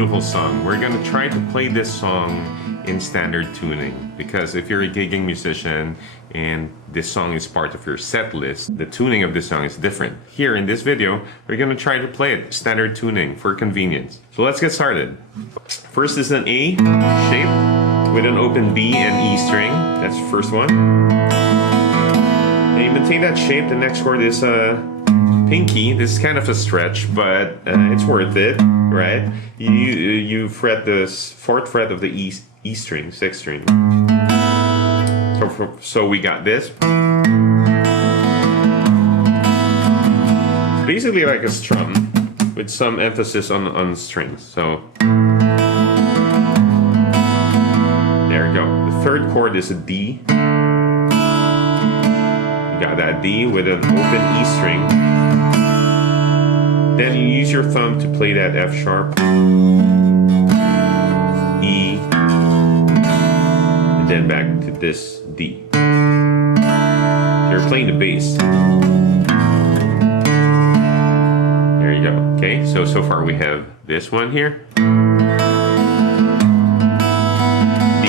beautiful song. We're gonna try to play this song in standard tuning because if you're a gigging musician and this song is part of your set list, the tuning of this song is different. Here in this video, we're gonna try to play it standard tuning for convenience. So let's get started. First is an A shape with an open B and E string. That's the first one. And you maintain that shape. The next chord is pinky. This is kind of a stretch, but it's worth it, right? You fret the 4th fret of the E string, 6th string. So we got this. It's basically like a strum with some emphasis on strings. So there we go. The 3rd chord is a D. You got that D with an open E string. Then you use your thumb to play that F sharp, E, and then back to this D. So you're playing the bass. There you go. Okay, so far we have this one here. D,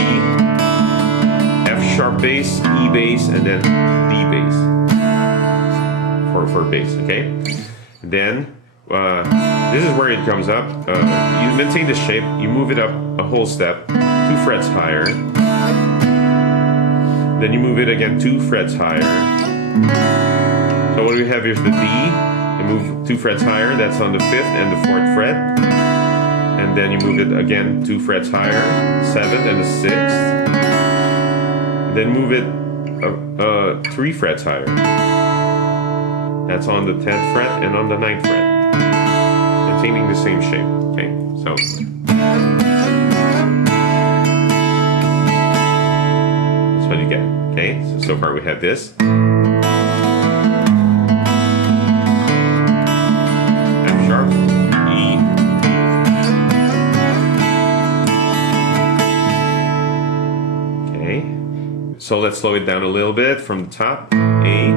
F sharp bass, E bass, and then D bass for bass, okay? Then this is where it comes up. You maintain the shape, you move it up a whole step, 2 frets higher. Then you move it again 2 frets higher. So what we have here is the D. You move 2 frets higher, that's on the 5th and the 4th fret. And then you move it again 2 frets higher, 7th and the 6th. Then move it 3 frets higher. That's on the 10th fret and on the 9th fret. Maintaining the same shape, okay? So that's what you get, okay? So far we have this. F sharp, E, okay? So let's slow it down a little bit from the top. A,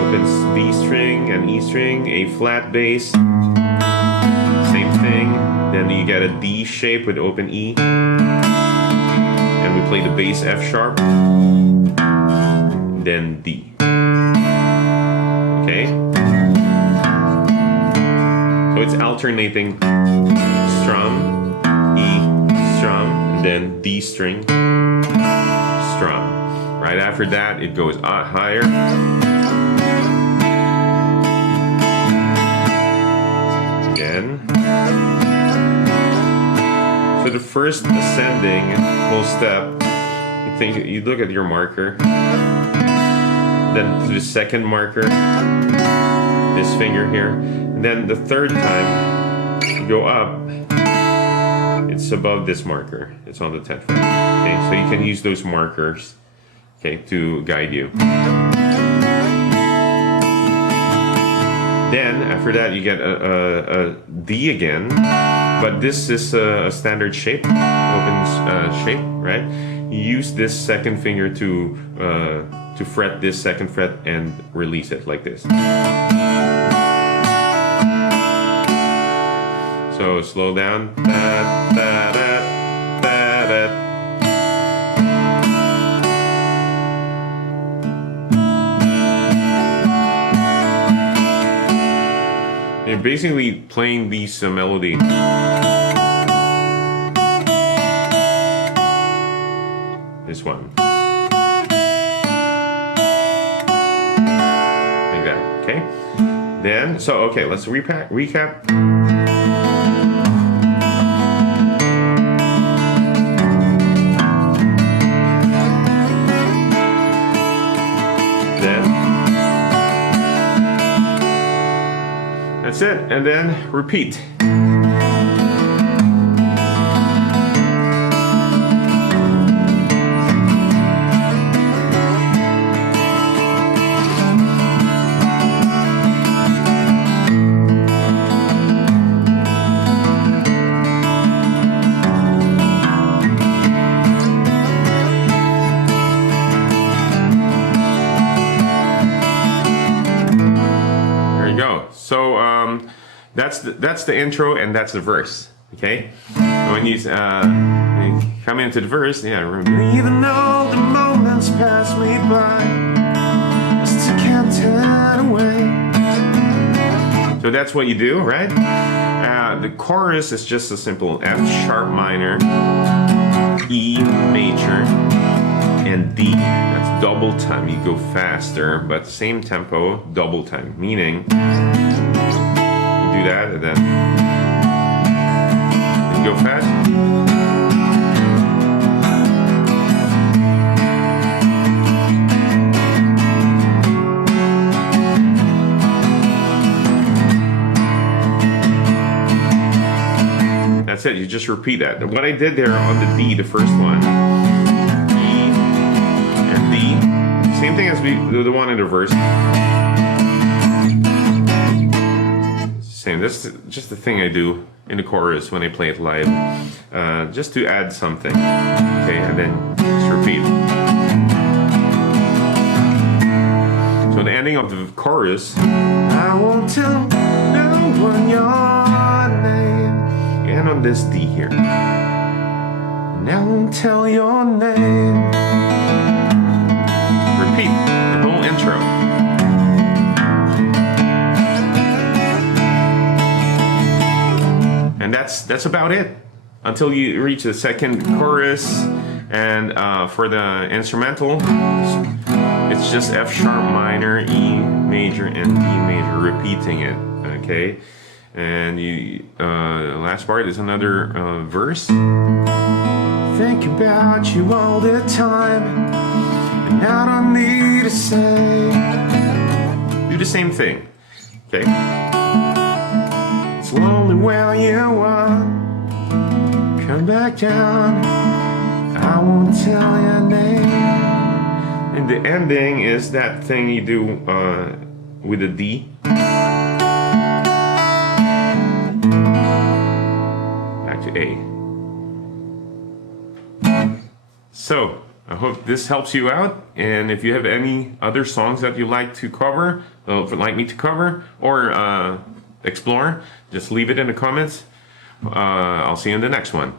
open B string and E string, A flat bass. Same thing. Then you get a D shape with open E. And we play the bass F sharp. Then D. Okay? So it's alternating strum, E, strum, and then D string, strum. Right after that, it goes higher. So the first ascending whole step, you look at your marker, then to the second marker, this finger here, and then the 3rd time you go up, it's above this marker, it's on the 10th fret. Okay, so you can use those markers, okay, to guide you. Then after that you get a D again, but this is a standard shape, open shape, right? You use this 2nd finger to fret this 2nd fret and release it like this. So slow down. Da, da, da, da, da. You're basically playing these melody. This one. Like that, okay? Then, so okay, let's recap. That's it, and then repeat. So that's the intro and that's the verse. Okay? When you come into the verse, even though the moments pass me by, just can't turn away. So that's what you do, right? The chorus is just a simple F sharp minor, E major, and D. That's double time. You go faster, but same tempo, double time. Meaning, you do that and then you go fast. That's it, you just repeat that. What I did there on the D, the first one, E and D, same thing as the one in the verse. Same, that's just the thing I do in the chorus when I play it live, just to add something, okay, and then just repeat. So the ending of the chorus, I won't tell no one your name. And on this D here, and I won't tell your name. Repeat the whole intro. And that's about it until you reach the second chorus. And for the instrumental, it's just F sharp minor, E major, and D major, repeating it. Okay. And the last part is another verse. Think about you all the time, and I don't need to say. Do the same thing, okay? It's lonely where you are. Come back down. I won't tell your name. And the ending is that thing you do with a D. To A. So I hope this helps you out, and if you have any other songs that you like to cover, like me to cover or explore, just leave it in the comments. I'll see you in the next one.